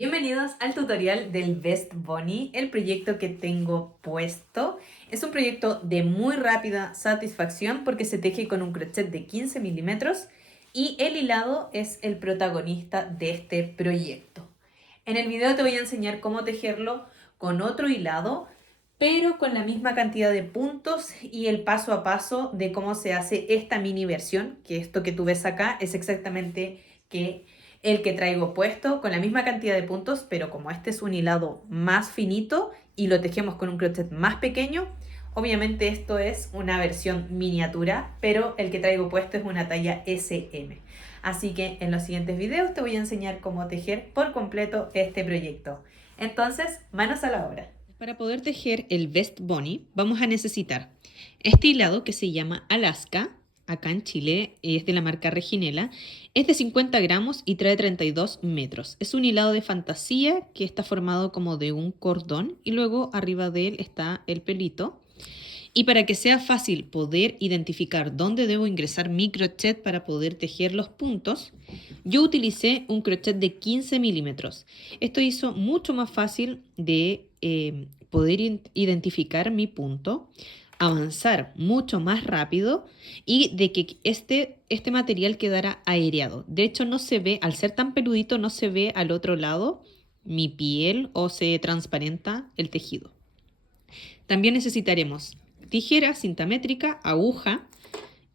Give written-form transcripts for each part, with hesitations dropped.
Bienvenidos al tutorial del Best Bunny, el proyecto que tengo puesto. Es un proyecto de muy rápida satisfacción porque se teje con un crochet de 15 milímetros y el hilado es el protagonista de este proyecto. En el video te voy a enseñar cómo tejerlo con otro hilado, pero con la misma cantidad de puntos y el paso a paso de cómo se hace esta mini versión, que esto que tú ves acá es exactamente el que traigo puesto con la misma cantidad de puntos, pero como este es un hilado más finito y lo tejemos con un crochet más pequeño, obviamente esto es una versión miniatura, pero el que traigo puesto es una talla SM. Así que en los siguientes videos te voy a enseñar cómo tejer por completo este proyecto. Entonces, manos a la obra. Para poder tejer el Best Bunny vamos a necesitar este hilado que se llama Alaska. Acá en Chile es de la marca Reginela. Es de 50 gramos y trae 32 metros. Es un hilado de fantasía que está formado como de un cordón y luego arriba de él está el pelito. Y para que sea fácil poder identificar dónde debo ingresar mi crochet para poder tejer los puntos, yo utilicé un crochet de 15 milímetros. Esto hizo mucho más fácil de poder identificar mi punto, avanzar mucho más rápido y de que este material quedara aireado. De hecho, no se ve, al ser tan peludito, no se ve al otro lado mi piel o se transparenta el tejido. También necesitaremos tijera, cinta métrica, aguja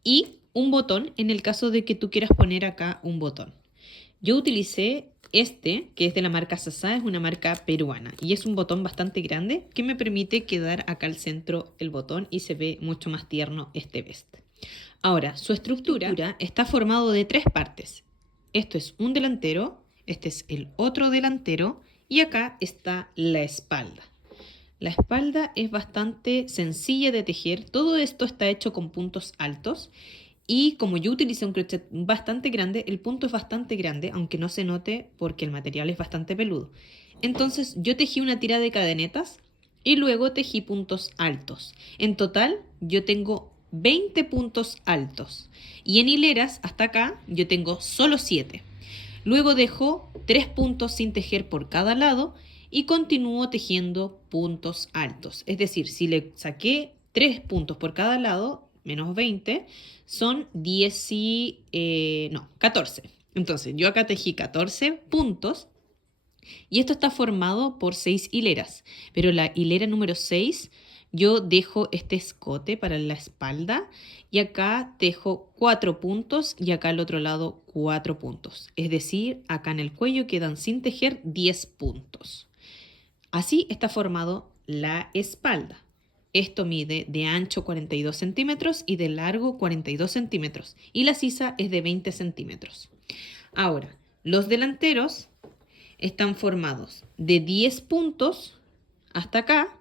y un botón en el caso de que tú quieras poner acá un botón. Yo utilicé este, que es de la marca Sasa, es una marca peruana y es un botón bastante grande que me permite quedar acá al centro el botón y se ve mucho más tierno este vest. Ahora, su estructura está formado de tres partes. Esto es un delantero, este es el otro delantero y acá está la espalda. La espalda es bastante sencilla de tejer. Todo esto está hecho con puntos altos. Y como yo utilicé un crochet bastante grande, el punto es bastante grande, aunque no se note porque el material es bastante peludo. Entonces yo tejí una tira de cadenetas y luego tejí puntos altos. En total yo tengo 20 puntos altos. Y en hileras hasta acá yo tengo solo 7. Luego dejo 3 puntos sin tejer por cada lado y continúo tejiendo puntos altos. Es decir, si le saqué 3 puntos por cada lado, menos 20, son 14. Entonces, yo acá tejí 14 puntos y esto está formado por 6 hileras. Pero la hilera número 6, yo dejo este escote para la espalda y acá tejo 4 puntos y acá al otro lado 4 puntos. Es decir, acá en el cuello quedan sin tejer 10 puntos. Así está formado la espalda. Esto mide de ancho 42 centímetros y de largo 42 centímetros. Y la sisa es de 20 centímetros. Ahora, los delanteros están formados de 10 puntos hasta acá.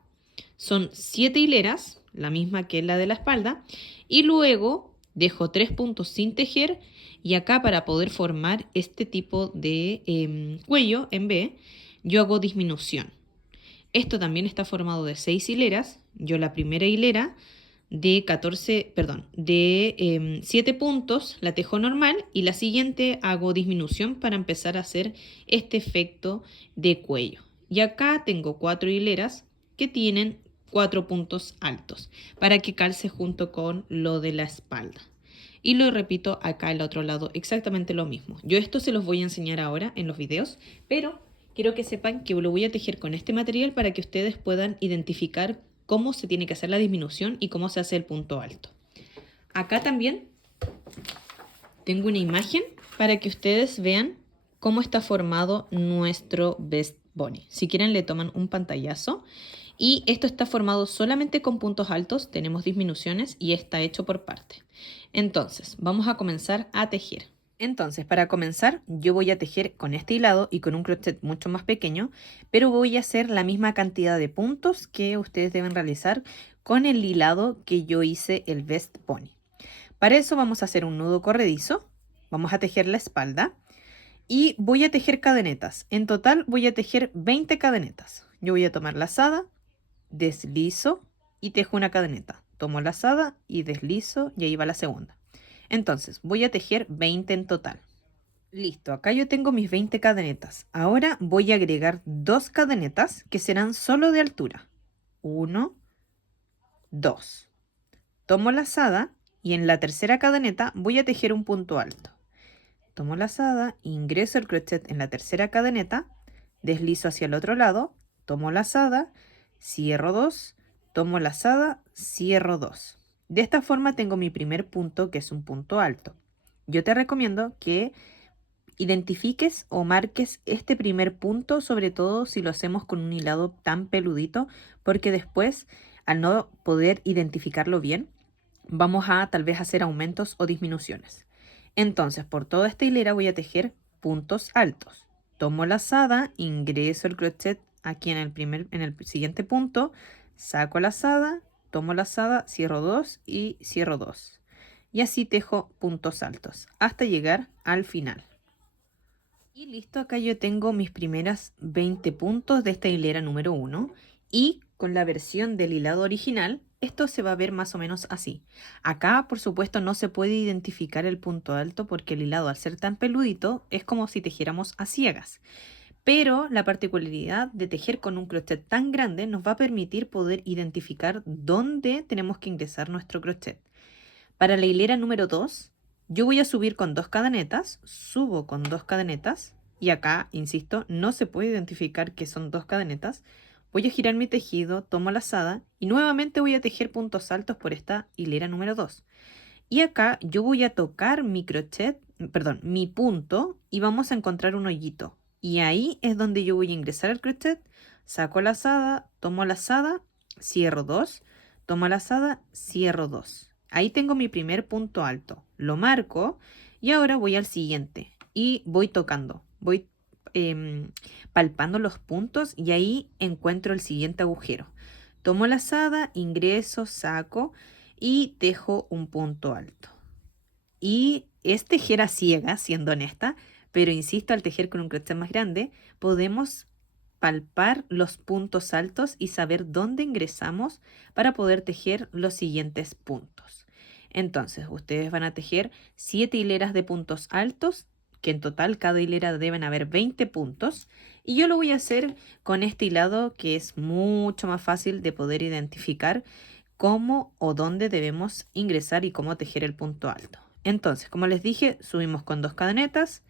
Son 7 hileras, la misma que la de la espalda. Y luego dejo 3 puntos sin tejer. Y acá para poder formar este tipo de cuello en B, yo hago disminución. Esto también está formado de 6 hileras. Yo la primera hilera de 7 puntos la tejo normal y la siguiente hago disminución para empezar a hacer este efecto de cuello. Y acá tengo 4 hileras que tienen 4 puntos altos para que calce junto con lo de la espalda. Y lo repito acá al otro lado exactamente lo mismo. Yo esto se los voy a enseñar ahora en los videos, pero quiero que sepan que lo voy a tejer con este material para que ustedes puedan identificar cómo se tiene que hacer la disminución y cómo se hace el punto alto. Acá también tengo una imagen para que ustedes vean cómo está formado nuestro Best Bunny. Si quieren le toman un pantallazo. Y esto está formado solamente con puntos altos, tenemos disminuciones y está hecho por parte. Entonces, vamos a comenzar a tejer. Entonces, para comenzar, yo voy a tejer con este hilado y con un crochet mucho más pequeño, pero voy a hacer la misma cantidad de puntos que ustedes deben realizar con el hilado que yo hice el Best Bunny. Para eso vamos a hacer un nudo corredizo, vamos a tejer la espalda y voy a tejer cadenetas. En total voy a tejer 20 cadenetas. Yo voy a tomar lazada, deslizo y tejo una cadeneta. Tomo lazada y deslizo y ahí va la segunda. Entonces voy a tejer 20 en total. Listo, acá yo tengo mis 20 cadenetas. Ahora voy a agregar 2 cadenetas que serán solo de altura. 1, 2. Tomo lazada y en la tercera cadeneta voy a tejer un punto alto. Tomo lazada, ingreso el crochet en la tercera cadeneta, deslizo hacia el otro lado, tomo lazada, cierro 2, tomo lazada, cierro 2. De esta forma tengo mi primer punto, que es un punto alto. Yo te recomiendo que identifiques o marques este primer punto, sobre todo si lo hacemos con un hilado tan peludito, porque después, al no poder identificarlo bien, vamos a tal vez hacer aumentos o disminuciones. Entonces, por toda esta hilera voy a tejer puntos altos. Tomo lazada, ingreso el crochet aquí en el siguiente punto, saco lazada, tomo lazada, cierro 2 y cierro 2. Y así tejo puntos altos hasta llegar al final. Y listo, acá yo tengo mis primeras 20 puntos de esta hilera número 1 y con la versión del hilado original esto se va a ver más o menos así. Acá por supuesto no se puede identificar el punto alto porque el hilado al ser tan peludito es como si tejiéramos a ciegas. Pero la particularidad de tejer con un crochet tan grande nos va a permitir poder identificar dónde tenemos que ingresar nuestro crochet. Para la hilera número 2, yo voy a subir con 2 cadenetas, subo con 2 cadenetas y acá, insisto, no se puede identificar que son 2 cadenetas. Voy a girar mi tejido, tomo lazada y nuevamente voy a tejer puntos altos por esta hilera número 2. Y acá yo voy a tocar mi crochet, perdón, mi punto y vamos a encontrar un hoyito. Y ahí es donde yo voy a ingresar el crochet, saco lazada, tomo lazada, cierro 2, tomo lazada, cierro 2. Ahí tengo mi primer punto alto. Lo marco y ahora voy al siguiente y voy tocando. Voy palpando los puntos y ahí encuentro el siguiente agujero. Tomo lazada, ingreso, saco y tejo un punto alto. Y es tejer a ciegas, siendo honesta, pero insisto, al tejer con un crochet más grande, podemos palpar los puntos altos y saber dónde ingresamos para poder tejer los siguientes puntos. Entonces, ustedes van a tejer 7 hileras de puntos altos, que en total cada hilera deben haber 20 puntos. Y yo lo voy a hacer con este hilado que es mucho más fácil de poder identificar cómo o dónde debemos ingresar y cómo tejer el punto alto. Entonces, como les dije, subimos con 2 cadenetas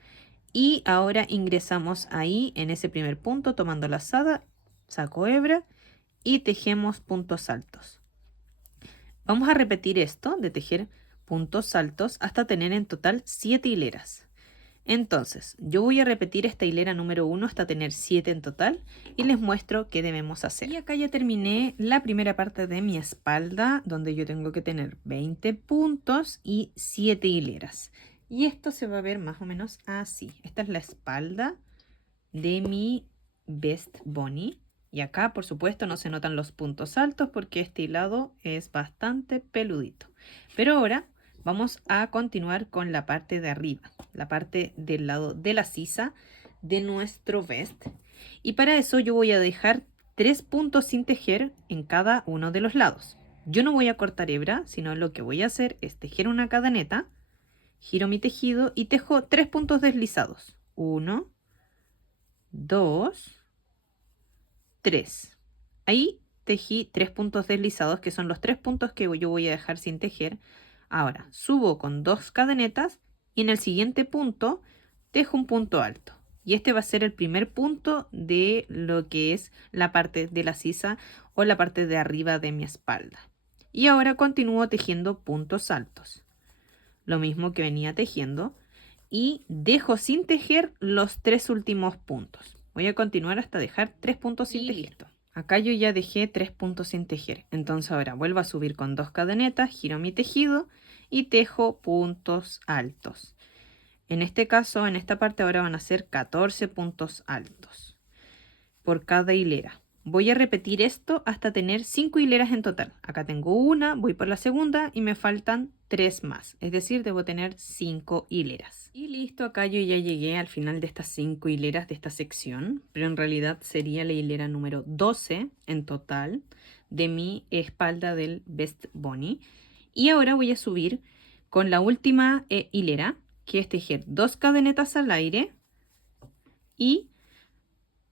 y ahora ingresamos ahí en ese primer punto tomando lazada, saco hebra y tejemos puntos altos. Vamos a repetir esto de tejer puntos altos hasta tener en total 7 hileras. Entonces, yo voy a repetir esta hilera número 1 hasta tener 7 en total y les muestro qué debemos hacer. Y acá ya terminé la primera parte de mi espalda, donde yo tengo que tener 20 puntos y 7 hileras. Y esto se va a ver más o menos así. Esta es la espalda de mi Best Bunny. Y acá, por supuesto, no se notan los puntos altos porque este hilado es bastante peludito. Pero ahora vamos a continuar con la parte de arriba, la parte del lado de la sisa de nuestro vest. Y para eso yo voy a dejar 3 puntos sin tejer en cada uno de los lados. Yo no voy a cortar hebra, sino lo que voy a hacer es tejer una cadeneta, giro mi tejido y tejo 3 puntos deslizados. 1, 2, 3. Ahí tejí 3 puntos deslizados, que son los 3 puntos que yo voy a dejar sin tejer. Ahora subo con 2 cadenetas y en el siguiente punto tejo un punto alto. Y este va a ser el primer punto de lo que es la parte de la sisa o la parte de arriba de mi espalda. Y ahora continúo tejiendo puntos altos. Lo mismo que venía tejiendo. Y dejo sin tejer los 3 últimos puntos. Voy a continuar hasta dejar 3 puntos sin tejer. Listo. Acá yo ya dejé 3 puntos sin tejer. Entonces ahora vuelvo a subir con 2 cadenetas, giro mi tejido y tejo puntos altos. En este caso, en esta parte ahora van a ser 14 puntos altos por cada hilera. Voy a repetir esto hasta tener 5 hileras en total. Acá tengo una, voy por la segunda y me faltan 3 más. Es decir, debo tener 5 hileras. Y listo, acá yo ya llegué al final de estas 5 hileras de esta sección. Pero en realidad sería la hilera número 12 en total de mi espalda del Best Bunny. Y ahora voy a subir con la última hilera que es tejer 2 cadenetas al aire y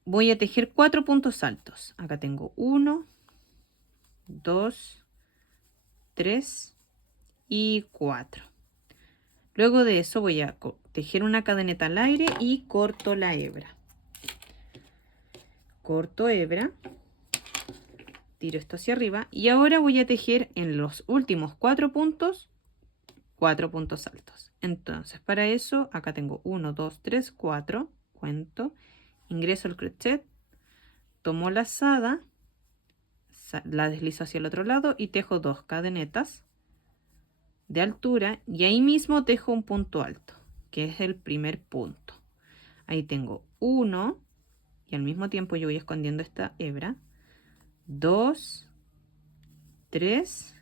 voy a tejer 4 puntos altos. Acá tengo 1, 2, 3 y 4. Luego de eso voy a tejer una cadeneta al aire y corto la hebra. Corto hebra, tiro esto hacia arriba y ahora voy a tejer en los últimos 4 puntos 4 puntos altos. Entonces para eso acá tengo 1, 2, 3, 4, cuento, ingreso el crochet, tomo lazada, la deslizo hacia el otro lado y tejo 2 cadenetas de altura y ahí mismo tejo un punto alto, que es el primer punto. Ahí tengo 1 y al mismo tiempo yo voy escondiendo esta hebra, 2, 3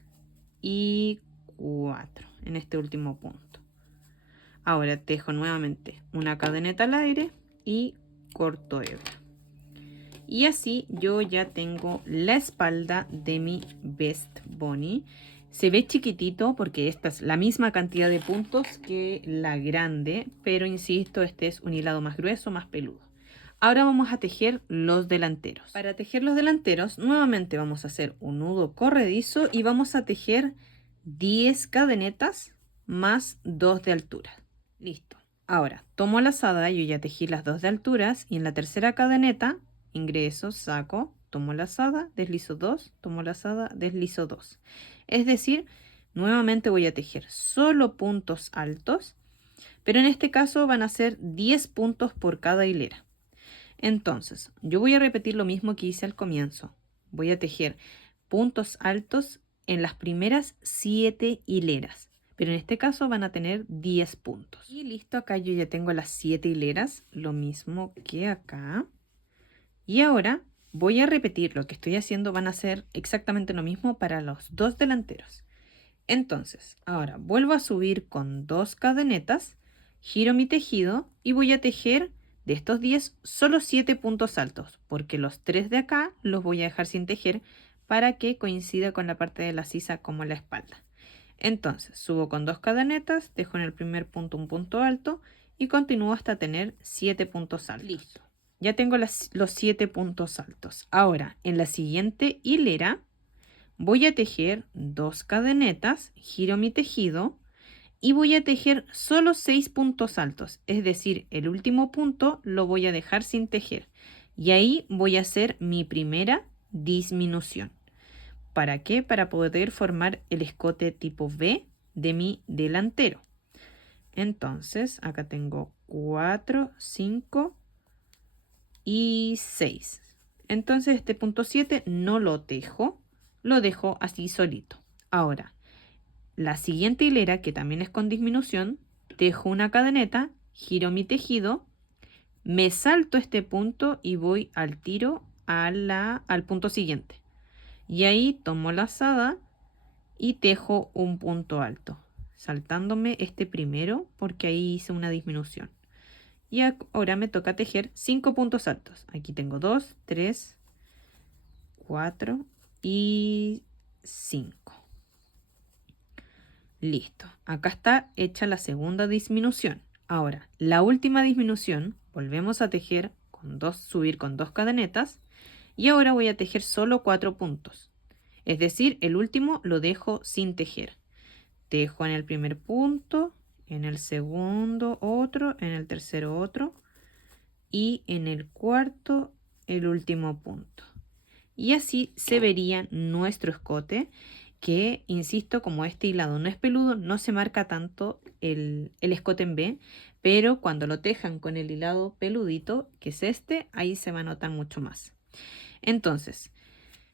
y 4 en este último punto. Ahora tejo nuevamente una cadeneta al aire y corto hebra. Y así yo ya tengo la espalda de mi Best Bunny. Se ve chiquitito porque esta es la misma cantidad de puntos que la grande, pero insisto, este es un hilado más grueso, más peludo. Ahora vamos a tejer los delanteros. Para tejer los delanteros, nuevamente vamos a hacer un nudo corredizo y vamos a tejer 10 cadenetas más 2 de altura. Listo. Ahora, tomo lazada, yo ya tejí las 2 de alturas y en la tercera cadeneta ingreso, saco, tomo lazada, deslizo 2, tomo lazada, deslizo 2. Es decir, nuevamente voy a tejer solo puntos altos, pero en este caso van a ser 10 puntos por cada hilera. Entonces, yo voy a repetir lo mismo que hice al comienzo. Voy a tejer puntos altos en las primeras 7 hileras. Pero en este caso van a tener 10 puntos. Y listo, acá yo ya tengo las 7 hileras, lo mismo que acá. Y ahora voy a repetir lo que estoy haciendo, van a hacer exactamente lo mismo para los 2 delanteros. Entonces, ahora vuelvo a subir con 2 cadenetas, giro mi tejido y voy a tejer de estos 10 solo 7 puntos altos, porque los 3 de acá los voy a dejar sin tejer para que coincida con la parte de la sisa como la espalda. Entonces, subo con 2 cadenetas, dejo en el primer punto un punto alto y continúo hasta tener 7 puntos altos. Listo. Ya tengo los 7 puntos altos. Ahora, en la siguiente hilera, voy a tejer 2 cadenetas, giro mi tejido y voy a tejer solo 6 puntos altos. Es decir, el último punto lo voy a dejar sin tejer. Y ahí voy a hacer mi primera disminución. ¿Para qué? Para poder formar el escote tipo V de mi delantero. Entonces, acá tengo 4, 5 y 6. Entonces, este punto 7 no lo tejo, lo dejo así solito. Ahora, la siguiente hilera, que también es con disminución, tejo una cadeneta, giro mi tejido, me salto este punto y voy al tiro al punto siguiente. Y ahí tomo lazada y tejo un punto alto, saltándome este primero porque ahí hice una disminución. Y ahora me toca tejer 5 puntos altos. Aquí tengo 2, 3, 4 y 5. Listo. Acá está hecha la segunda disminución. Ahora, la última disminución, volvemos a tejer subir con 2 cadenetas. Y ahora voy a tejer solo 4 puntos. Es decir, el último lo dejo sin tejer. Tejo en el primer punto, en el segundo otro, en el tercero otro y en el cuarto el último punto. Y así se vería nuestro escote que, insisto, como este hilado no es peludo, no se marca tanto el escote en V, pero cuando lo tejan con el hilado peludito, que es este, ahí se va a notar mucho más. Entonces,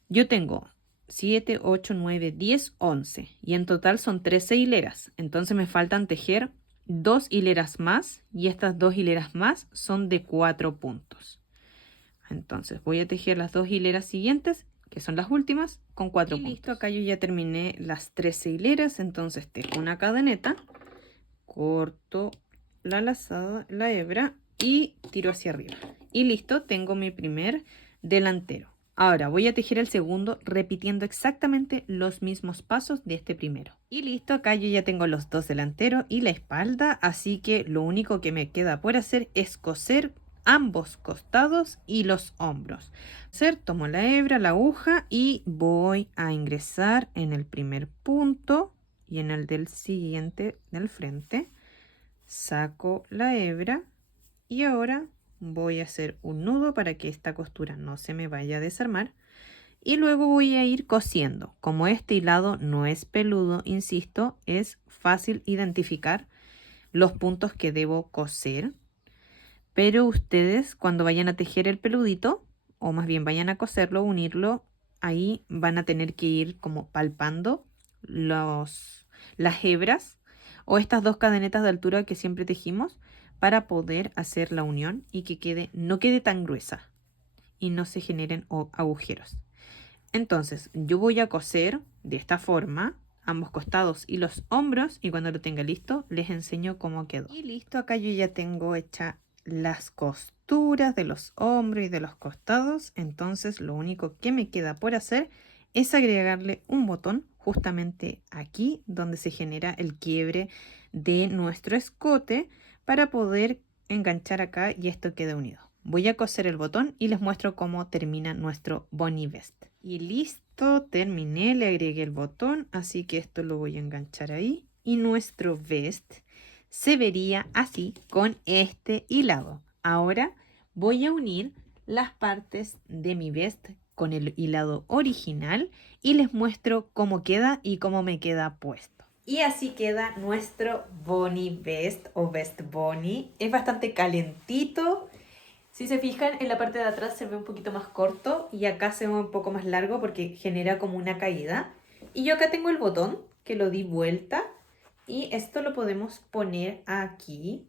yo tengo 7, 8, 9, 10, 11 y en total son 13 hileras. Entonces me faltan tejer 2 hileras más y estas 2 hileras más son de 4 puntos. Entonces voy a tejer las 2 hileras siguientes, que son las últimas, con 4 puntos. Listo, acá yo ya terminé las 13 hileras, entonces tejo una cadeneta, corto la lazada, la hebra y tiro hacia arriba. Y listo, tengo mi primer delantero. Ahora voy a tejer el segundo repitiendo exactamente los mismos pasos de este primero. Y listo, acá yo ya tengo los dos delanteros y la espalda, así que lo único que me queda por hacer es coser ambos costados y los hombros. Tomo la hebra, la aguja y voy a ingresar en el primer punto y en el del siguiente del frente. Saco la hebra y ahora voy a hacer un nudo para que esta costura no se me vaya a desarmar y luego voy a ir cosiendo. Como este hilado no es peludo, insisto, es fácil identificar los puntos que debo coser, pero ustedes cuando vayan a tejer el peludito, o más bien vayan a coserlo, unirlo, ahí van a tener que ir como palpando las hebras o estas dos cadenetas de altura que siempre tejimos para poder hacer la unión y que no quede tan gruesa y no se generen agujeros. Entonces yo voy a coser de esta forma ambos costados y los hombros y cuando lo tenga listo les enseño cómo quedó. Y listo, acá yo ya tengo hecha las costuras de los hombros y de los costados, entonces lo único que me queda por hacer es agregarle un botón justamente aquí donde se genera el quiebre de nuestro escote para poder enganchar acá y esto quede unido. Voy a coser el botón y les muestro cómo termina nuestro Bunny Vest. Y listo, terminé, le agregué el botón, así que esto lo voy a enganchar ahí. Y nuestro vest se vería así con este hilado. Ahora voy a unir las partes de mi vest con el hilado original y les muestro cómo queda y cómo me queda puesto. Y así queda nuestro Bunny Vest o Vest Bunny. Es bastante calentito. Si se fijan, en la parte de atrás se ve un poquito más corto y acá se ve un poco más largo porque genera como una caída. Y yo acá tengo el botón que lo di vuelta y esto lo podemos poner aquí.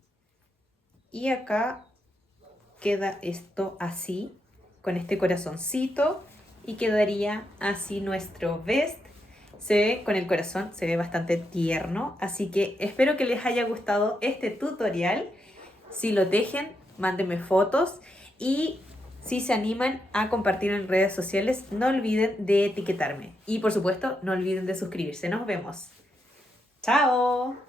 Y acá queda esto así, con este corazoncito y quedaría así nuestro vest. Se ve con el corazón, se ve bastante tierno, así que espero que les haya gustado este tutorial. Si lo tejen, mándenme fotos y si se animan a compartir en redes sociales, no olviden de etiquetarme. Y por supuesto, no olviden de suscribirse. Nos vemos. ¡Chao!